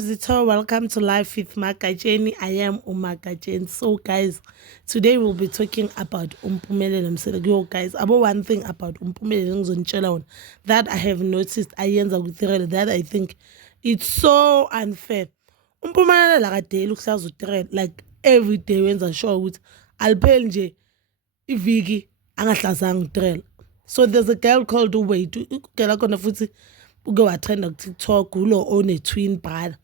Zito. Welcome to Life with Makajeni. I am Umakajeni. So, guys, today we'll be talking about Umpumelelo Mselegiyo, guys. About one thing about Umpumelelo Ngizonitshela that I have noticed ayenza kuThirelo that I think it's so unfair. Umpumelelo lakadeli ukuhlaza uThirelo, like every day wenza sure ukuthi alipheli nje iviki angahlazanga uThirelo. So there's a girl called Uwait. Ugela khona futhi uke watrenda ku TikTok ulo own a twin brother.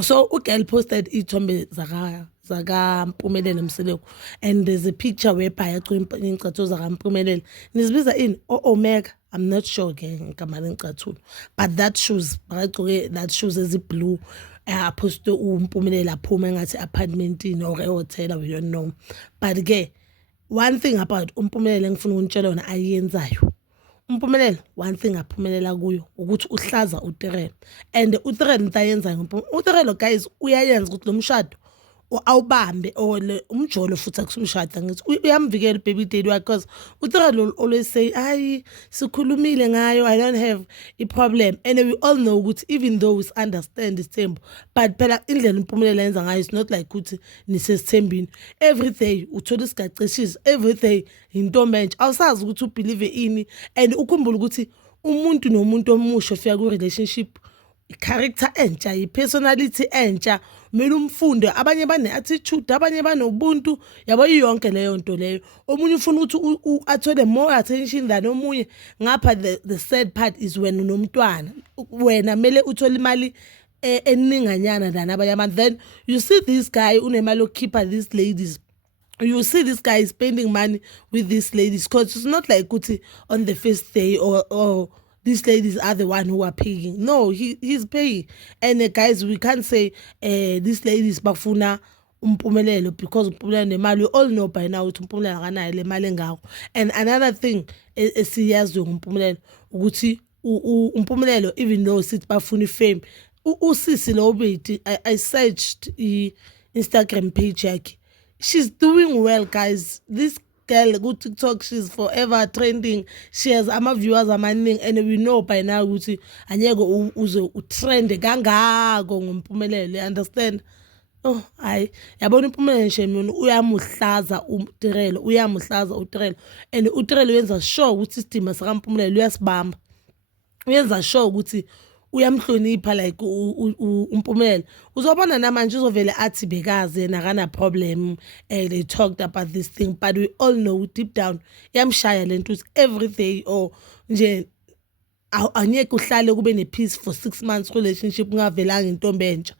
So ugirl posted ithombe zaka Mpumelelo Mseleku, and there's a picture whereby yacwa ingcathu zaka Mpumelelo. Nizibiza in Omega. I'm not sure ke ngama lengcathu, but that shoes is blue. Post Mpumelelo aphuma ngathi apartment in or hotel, we don't know. But ke one thing about Mpumelelo engifuna ukunitshela yona ayenzayo. Umpumelelo one thing aphumelela kuyo ukuthi uhlaza uThirelo, and uThirelo into ayenzayo uThirelo, guys, uyayenza ukuthi lo mshado awubambe umjolo futhi akusumshada ngithi uyamvikela baby daddy wakhe, because uThirelo always say hayi sikhulumile ngayo, I don't have a problem, and we all know ukuthi even though we understand isithembu, but phela indlela Umpumelelo yenza ngayo is not like ukuthi nisesithembini. Every day uthola isigacishisi, every day intombi entsha, awusazi ukuthi ubelieve ini, and ukhumbula ukuthi umuntu nomuntu omusha ufika ku relationship character entsha, i-personality entsha, kumele umfunde. Abanye bane-attitude, abanye banobuntu, yabo yonke leyo nto leyo. Omunye ufuna ukuthi athole more attention than omunye. Ngapha the sad part is when unomntwana, wena mele uthole imali eninganyana than abanye abantu. Then you see this guy unemali yokukhipha these ladies. You see this guy is spending money with these ladies, because it's not like ukuthi on the first day or these ladies are the one who are paying. No, he's paying. And guys, we can't say these ladies bafuna Umpumelelo because Umpumelelo nemali. We all know by now ukuthi Umpumelelo akanayo le mali engako. And another thing esiyazi ngoMpumelelo ukuthi Umpumelelo, even though sithi bafuna fame, usisi lo Uwait, I searched Instagram page yakhe. She's doing well, guys. This girl go TikTok, she's forever trending. She has viewers amaningi, and we know by now ukuthi anyeke uze utrend kangako ngoMpumelelo, you understand? Oh hayi, yabona Umpumelelo nje uyamuhlaza uThirelo, and uThirelo wenza sure ukuthi isidima saka Mpumelelo uyasibamba. Uyenza sure ukuthi uyamhlonipha like Umpumelelo. Uzobona namanje uzovele athi bekazi yena akana problem, they talked about this thing, but we all know deep down yamshaya lento ukuthi every day or nje anyeke uhlale kube ne peace for 6 months relationship ungavelanga intombi entsha.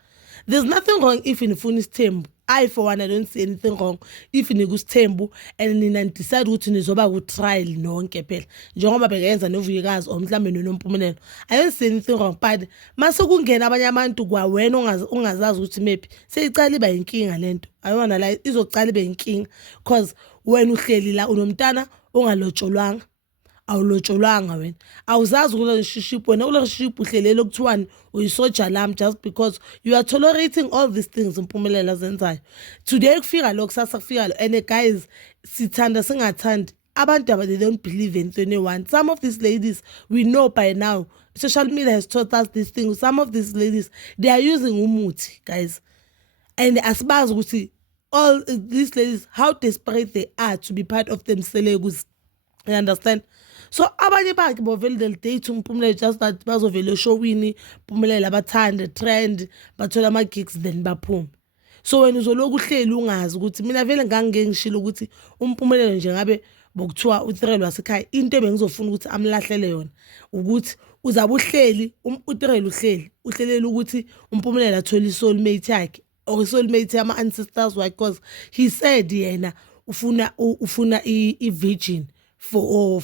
There's nothing wrong if nifuna isithembu. I for one, I don't see anything wrong if nikusithembu and nina decide ukuthi nizoba ku trial nonke phela njengoba bekenza noVuyekazi or mhlambe noMpumelelo. I don't see anything wrong, but mase kungena abanye abantu kwa wena ungazazi ukuthi maybe seyicala iba inkinga lento. I wanna like izocala ibe inkinga because wena uhleli la unomntana ongalotsholwanga, awulotsholwanga wena, awuzazi kule relationship, wena kule relationship uhlelele ukuthiwani uyisoja lam just because you are tolerating all these things Umpumelelo azenzayo. Today kufika lo, kusasa kufika lo, and guys, sithanda singathandi abantu they don't believe in 21. Some of these ladies, we know by now, social media has taught us these things. Some of these ladies, they are using umuthi, guys, and asibazi ukuthi all these ladies how desperate they are to be part of them Selegus. You understand? So abanye bakhe bovele they'll date Umpumelelo just that bazovele showini Umpumelelo abathande trend bathola ama gigs then baphume. So wena uzoloku uhleli ungazi ukuthi mina vele ngangeke ngishilo ukuthi Umpumelelo nje ngabe bokuthiwa uThirelo wasekhaya into ebengizofuna ukuthi amlahlele yona ukuthi uzabe uhleli uThirelo uhlelela ukuthi Umpumelelo athole isoulmate yakhe or isoulmate yama ancestors wakhe, because he said yena ufuna i virgin for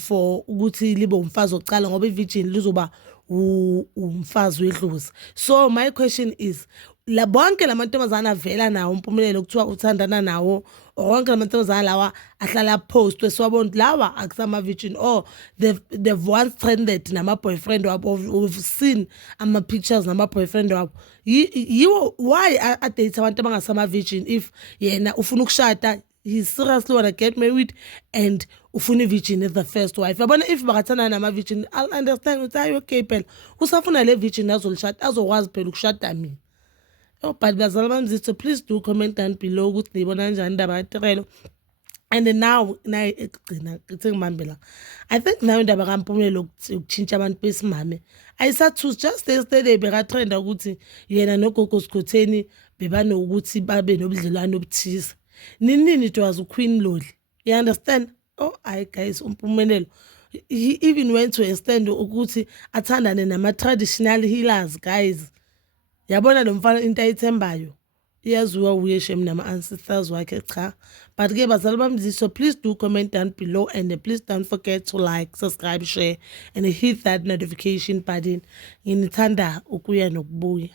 ukuthi libe umfazi oqala ngoba ivirgin lizoba umfazi wedlozi. So my question is, la bonke lamantombazana avela nawo Umpumelelo kuthiwa uthandana nawo, wonke lamantombazana lawa ahlala post weswabona lawa akusama virgin, or they've once trended nama boyfriend wabo, we've seen ama pictures nama boyfriend wabo. Yiwo why a date abantu abangasama virgin if yena ufuna ukushada he seriously wanna get married and ufuna virgin as the first wife. Yabona if bakathanda nama-virgin, I'll understand ukuthi hayi okay phela usafuna le virgin azokwazi phela ukushada mina. Oh, but bazali bami Zitho, please do comment down below ukuthi niyibona kanjani indaba kaTerelo. And then now ekugcina ngithi ngibambe la, I think nayo indaba kaMpumelelo ukutshintsha abantu besimame ayisathusi. Just yesterday bekatrenda ukuthi yena noGogo Sikhotheni bebanokuthi babe nobudlelwano obuthize. Nini it was uQueen Loli, you understand? Oh hayi guys, uMpumelelo he even went to extend ukuthi athandane nama-traditional healers guys. Yabona lo mfana into ayithembayo iyaziwa uye shem nama-ancestors wakhe cha. But-ke bazali bami Zitho, please do comment down below and please don't forget to like, subscribe, share and hit that notification button. Nginithanda ukuya nokubuya.